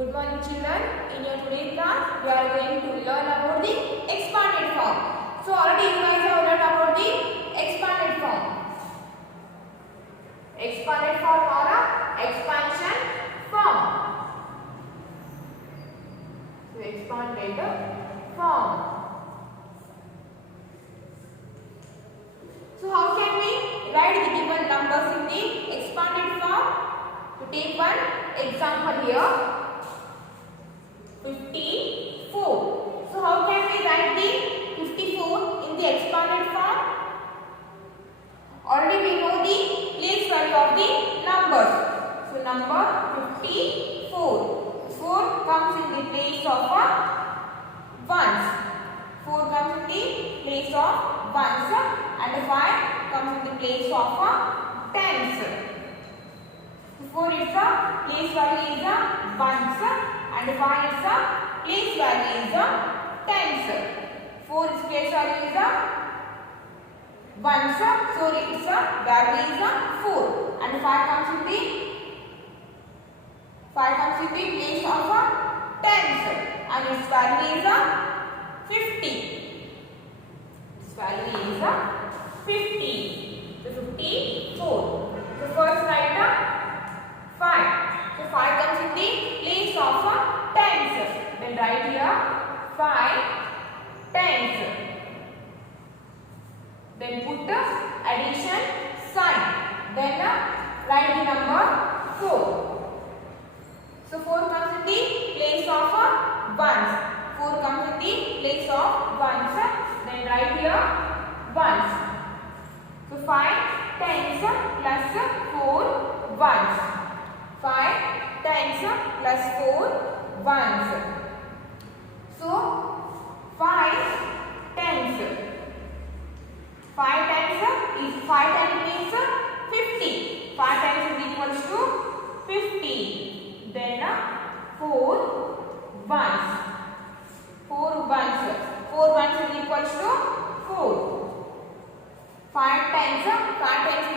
Good morning children. In your today's class, we are going to learn about the expanded form. So already you guys have learned about the expanded form. Expanded form or a expansion form. So expanded form. So how can we write the given numbers in the expanded form? To take one example here, 54. So how can we write the 54 in the expanded form? Already we know the place value of the numbers. So number 54. 4 comes in the place of ones. 4 comes in the place of ones and 5 comes in the place of tens. 4 is the place value is ones and 5 is the place value is tens. 4 is place value is ones, so its value is 4 and 5 comes in the place of tens and its value is 50. Its value is 50. So 54. So first write 5. So 5 comes in the place of tens. Then write here 5 tens. Then put the addition sign. Then write the number 4. So 4 comes in the place of ones. 4 comes in the place of ones. Then write here ones. So 5 tens plus 4 ones. 5 tens plus 4 ones. So 5 tens. 5 tens is 5 tens means 50. 5 tens is equals to 50. Then 4 ones. 4 ones. 4 ones is equals to 4. 5 tens is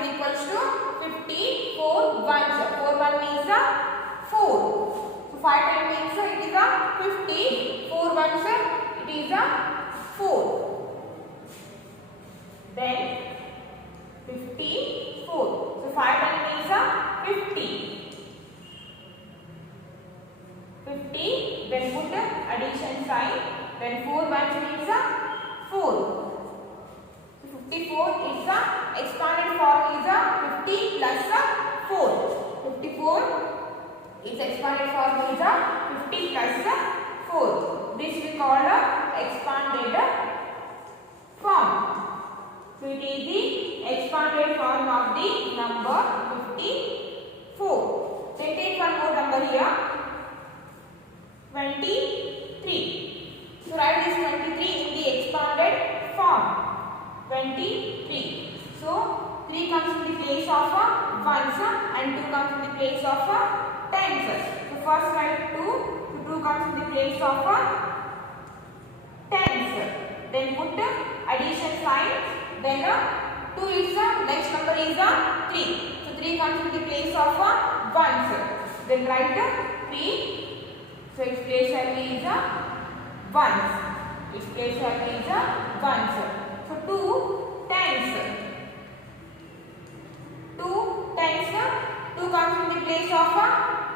equals to 50. 4 ones. 4 1 means 4. So 5 tens means it is 50. 4 ones it is 4. Then 54. So 5 tens means 50. 50. Then put addition sign. Then 4 ones means 4. 54 is expanded form is 50 plus 4. 54 is expanded form is 50 plus 4. This we call expanded form. So it is the expanded form of the number 54. Then take one more number here. 23. So write this 23 in the expanded form. 23. So 3 comes in the place of ones and 2 comes in the place of tens. So first write 2. So 2 comes in the place of tens. Then put addition sign. Then 2 is next number is 3. So 3 comes in the place of ones. Then write 3. So its place value is ones. Its place value is ones. So 2 tens. 2 tens. 2 comes in the place of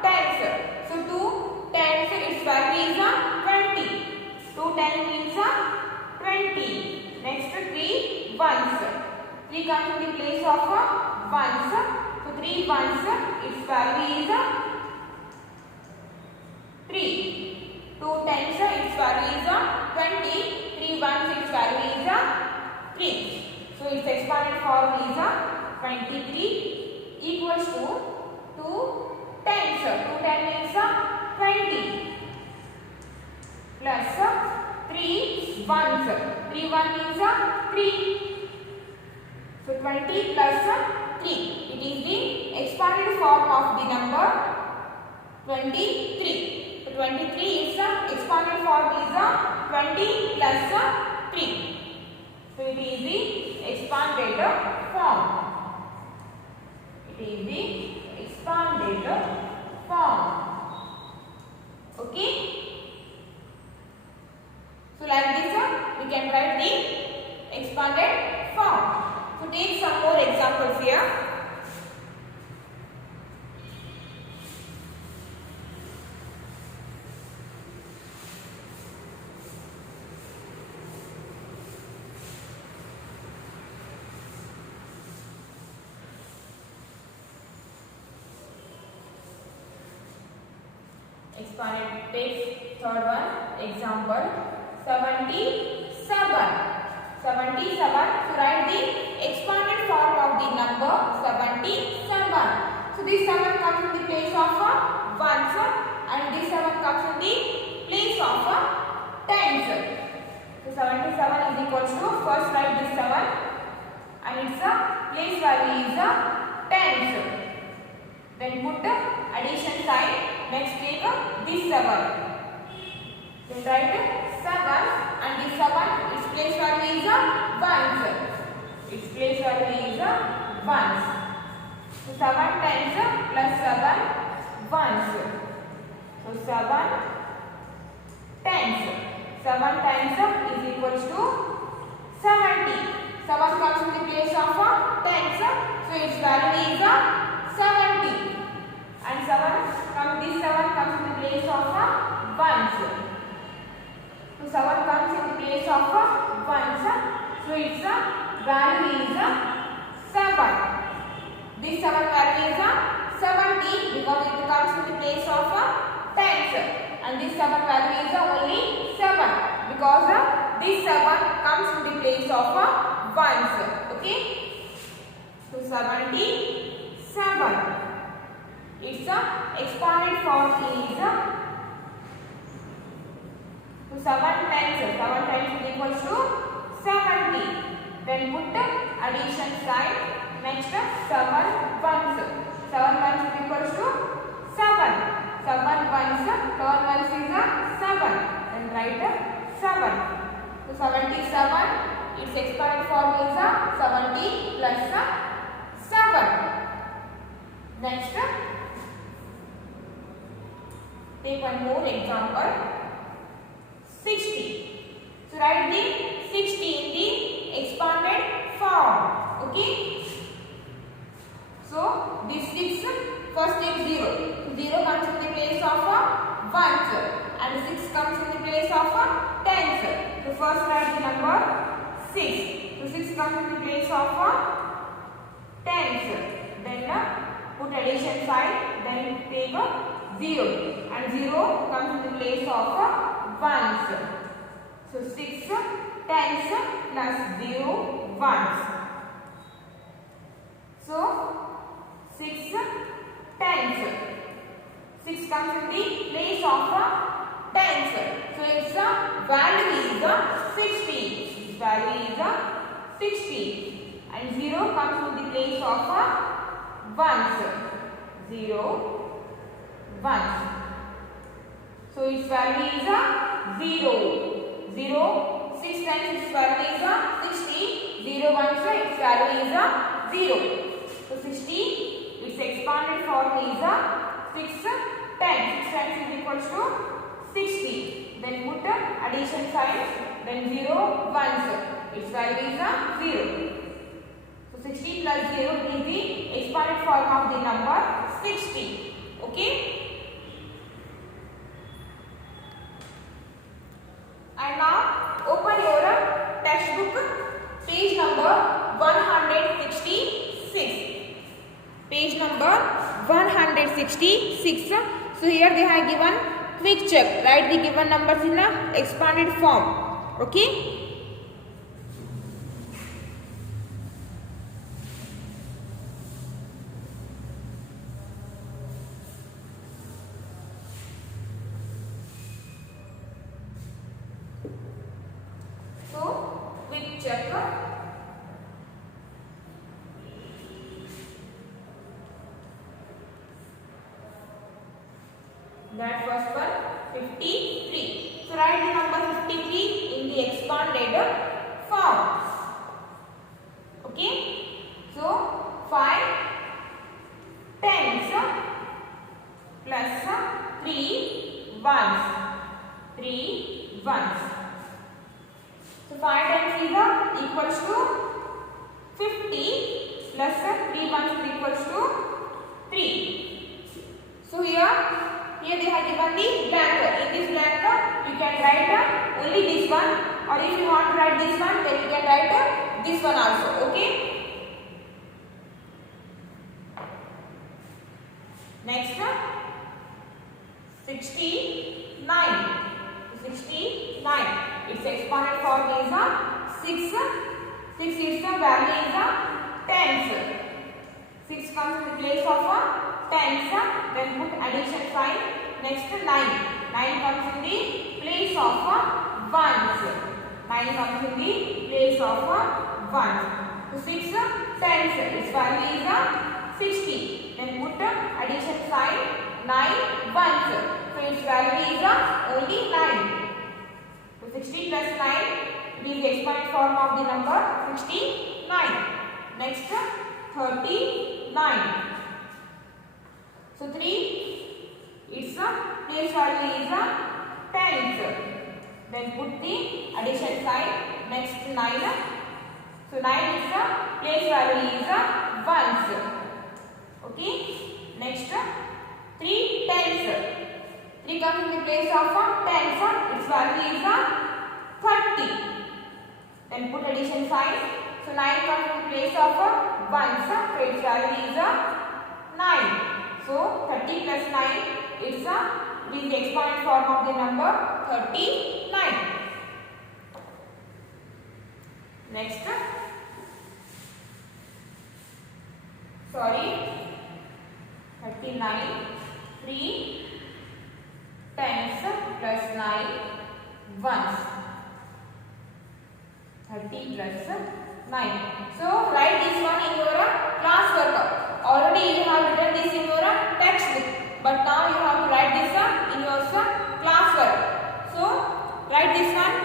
tens. So 2 tens its value is 20. 2 tens means 20. Next 3 ones. 3 comes in the place of ones. So 3 ones its value is 3. 2 tens its value is 20. 3 ones its value is 3. So its expanded form is 23 equals to 2 tens. 2 tens means 20 plus 3 ones. 3 1 means 3. So 20 plus 3. It is the expanded form of the number 23. So 23 is expanded form is 20 plus 3. So it is the expanded form. It is the expanded form. Expanded. Take third one. Example 77. 77. So write the expanded form of the number 77. So this 7 comes in the place of ones and this 7 comes in the place of tens. So 77 is equals to, first write this 7 and its place value is tens. Then put the addition sign. Next take this 7. Then write 7 and this 7 its place value is ones. Its place value is ones. So 7 times plus 7 ones. So 7 tens. 7 times is equals to 70. 7 comes in the place of tens. So its value is 70. And this 7 comes in the place of ones. So 7 comes in the place of ones. So its value is 7. This 7 value is 70 because it comes in the place of tens. And this 7 value is only 7 because this 7 comes in the place of ones. Okay. So 77. Its expanded form is so 7 times is equals to 70. Then put the addition sign. Next 7 ones. 7 ones is equals to 7. 7 ones. 7 ones is 7. Then write 7. So 77. Its expanded form is 70 plus 7. Next. Take one more example. 60. So write the 60 in the expanded form. Okay. So this 6 first take 0. 0 comes in the place of ones and 6 comes in the place of tens. So first write the number 6. So 6 comes in the place of tens. Then put addition sign. Then take 0 and 0 comes in the place of ones. So 6 tens plus 0 ones. So 6 tens. 6 comes in the place of tens. So its value is 60. Its value is 60. And 0 comes in the place of ones. 0 ones. So its value is 0. 0. 6 times its value is 60. 0 ones its value is 0. So 60. Its expanded form is 6 times. 6 times is equals to 60. Then put the addition sign. Then 0 ones. Its value is 0. So 60 plus 0 is the expanded form of the number 60. Okay. And now open your textbook, page number 166. Page number 166. So here they have given quick check. Write the given numbers in a expanded form. Okay. Check. That first one 53. So write the number 53 in the expanded form. Okay. So 5 tens plus 3 ones. 3 ones. So 5 times is equals to 50 plus 3 ones is equals to 3. So here they have given the blank. In this blank you can write only this one, or if you want to write this one then you can write this one also. Okay. Next 69. 69. Its exponent form is 6. 6 is the value is tens. 6 comes in the place of tens. Then put addition sign. Next 9. 9 comes in the place of ones. 9 comes in the place of ones. So 6 tens. Its value is 60. Then put addition sign. 9 ones. So its value is only 9. So 60 plus 9, it is the exponent form of the number 69. Next 39. So 3, its place value is tens. Then put the addition sign. Next 9. So 9 is the place value is ones. Okay. Next 3 tens. 3 comes in the place of tens. Its value is 30. Then put addition sign. So 9 comes in the place of ones. So its value is 9. So 30 plus 9 is the exponent form of the number 39. Next. 39. 3 tens plus 9 ones. 30 plus 9. So write this one in your class work. Already you have written this in your textbook, but now you have to write this in your class work. So write this one.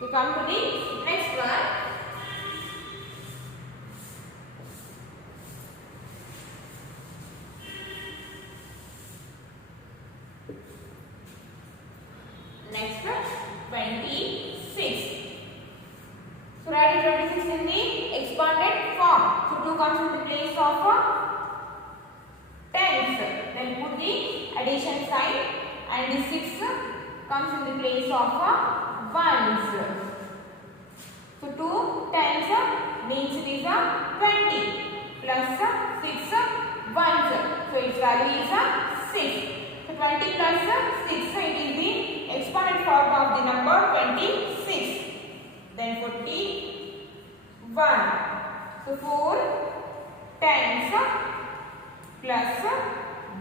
We come to the next one. Next 26. So write 26 in the expanded form. So 2 comes in the place of tens. Then put the addition sign, and the 6 comes in the place of ones. So 2 tens means it is 20 plus 6 ones. So its value is 6. So 20 plus 6, it is the exponent form of the number 26. Then 41. So 4 tens plus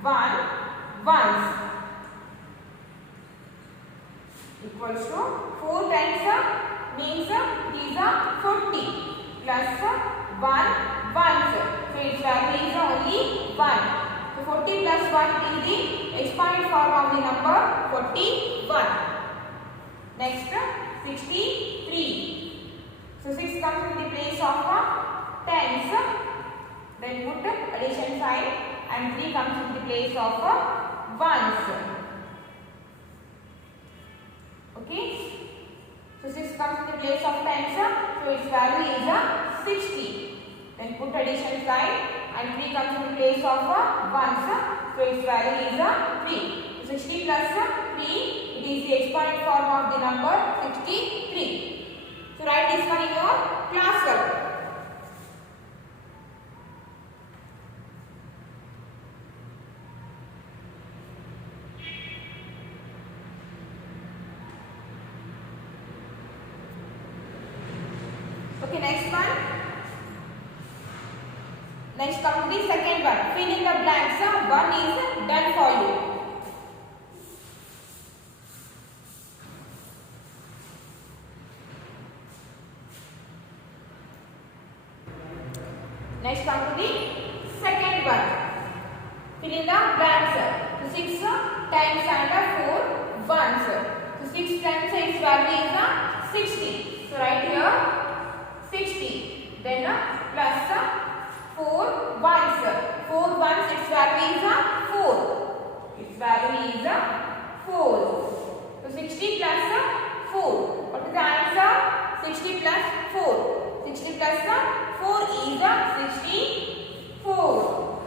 1 ones equals to 4 tens means these are 40 plus 1 ones. So its value is only 1. So 40 plus 1 is the exponent form of the number 41. Next 63. So 6 comes in the place of tens. Then put addition sign, and 3 comes in the place of ones. Okay. So 6 comes in the place of tens. So its value is 60. Then put addition sign, and 3 comes in the place of ones. So its value is 3. So 60 plus 3, it is the exponent form of the number 63. So write this one in your class work. Okay, next one. Next come to the second one. Fill in the blanks. One is done for you. Next come to the second one. Fill in the blanks. So 6 times and 4 ones. So 6 times its value is 60. So write here 60. Then plus 4 ones. 4 ones, its value is 4. Its value is 4. So 60 plus 4. What is the answer? 60 plus 4. 60 plus 4 is 64.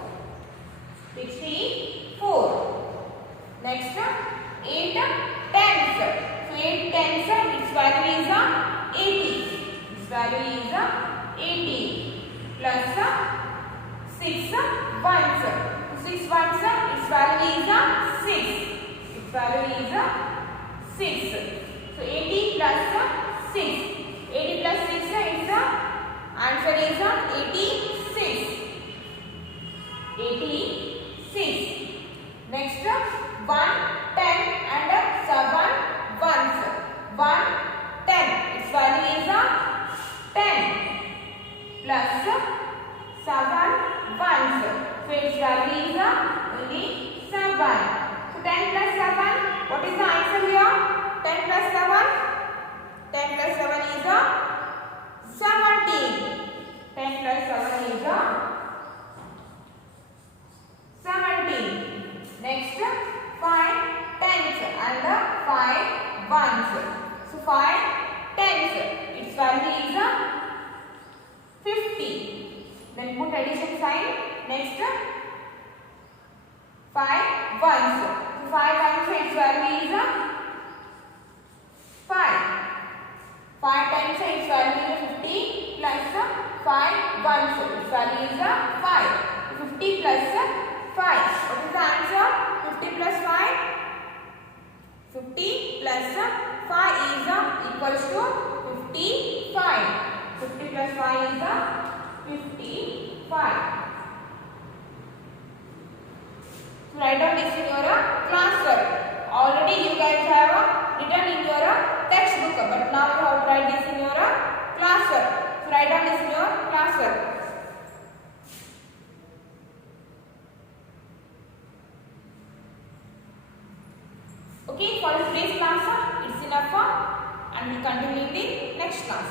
6 ones. So 6 ones, its value is 6. Its value is 6. So 80 plus 6. 80 plus 6 is answer is 86. 86. Next 1, 10 and 7 ones. 1, 10. Its value is 10 plus 7 ones. So its value is only 7. So 10 plus 7. What is the answer here? 10 plus 7. 10 plus 7 is 17. 10 plus 7 is 17. Next 5 tens and 5 ones. So 5 tens. Its value is 50. Then put addition sign. Next 5 ones. So 5 ones, its value is 5. 5 times its value is 50 plus 5 ones. Its value is 5. 50 plus 5. What is the answer? 50 plus 5. 50 plus 5 is equals to 55. 50 plus 5 is 55. So write down this in your classwork. Already you guys have written in your textbook, but now you have to write this in your classwork. So write down this in your classwork. Okay, for today's class, it's enough and we'll continue in the next class.